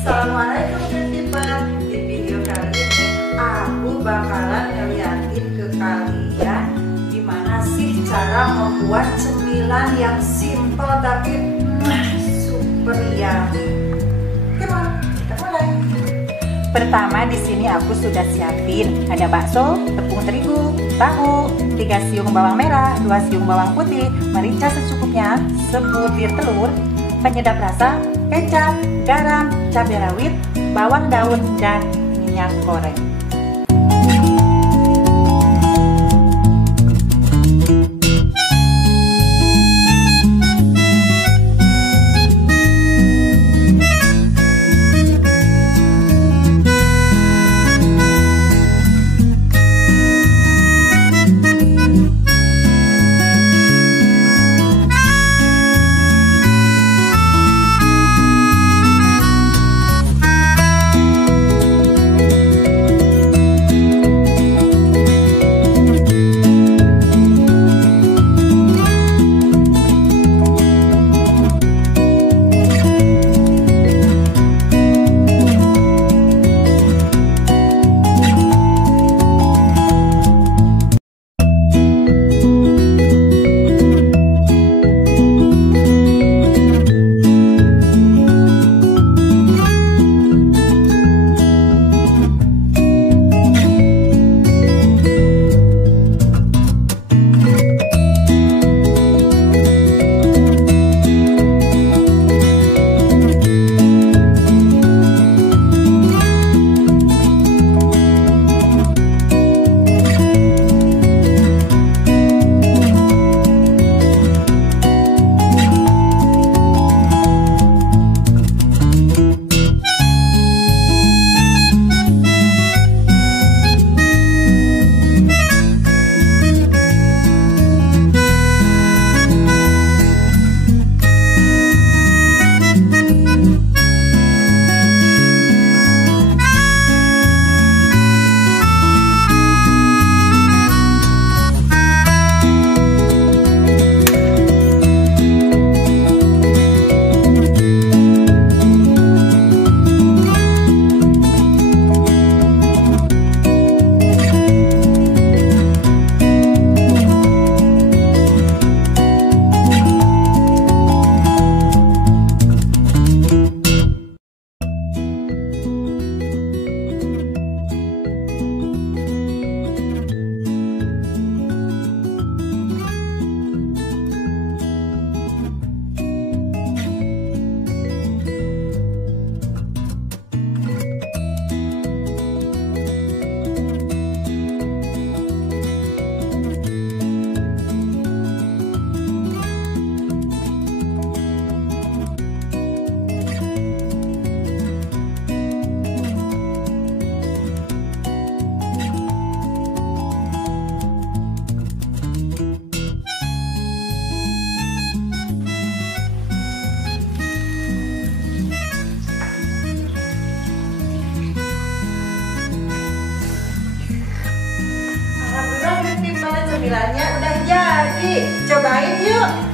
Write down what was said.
Assalamualaikum teman-teman. Di video kali ini aku bakalan ngeliatin ke kalian gimana sih cara membuat cemilan yang simple tapi super yummy. Gimana? Kita mulai. Pertama di sini aku sudah siapin ada bakso, tepung terigu, tahu, 3 siung bawang merah, 2 siung bawang putih, merica secukupnya, sebutir telur, penyedap rasa, kecap, garam, cabai rawit, bawang daun, dan minyak goreng. Cemilannya udah jadi, cobain yuk.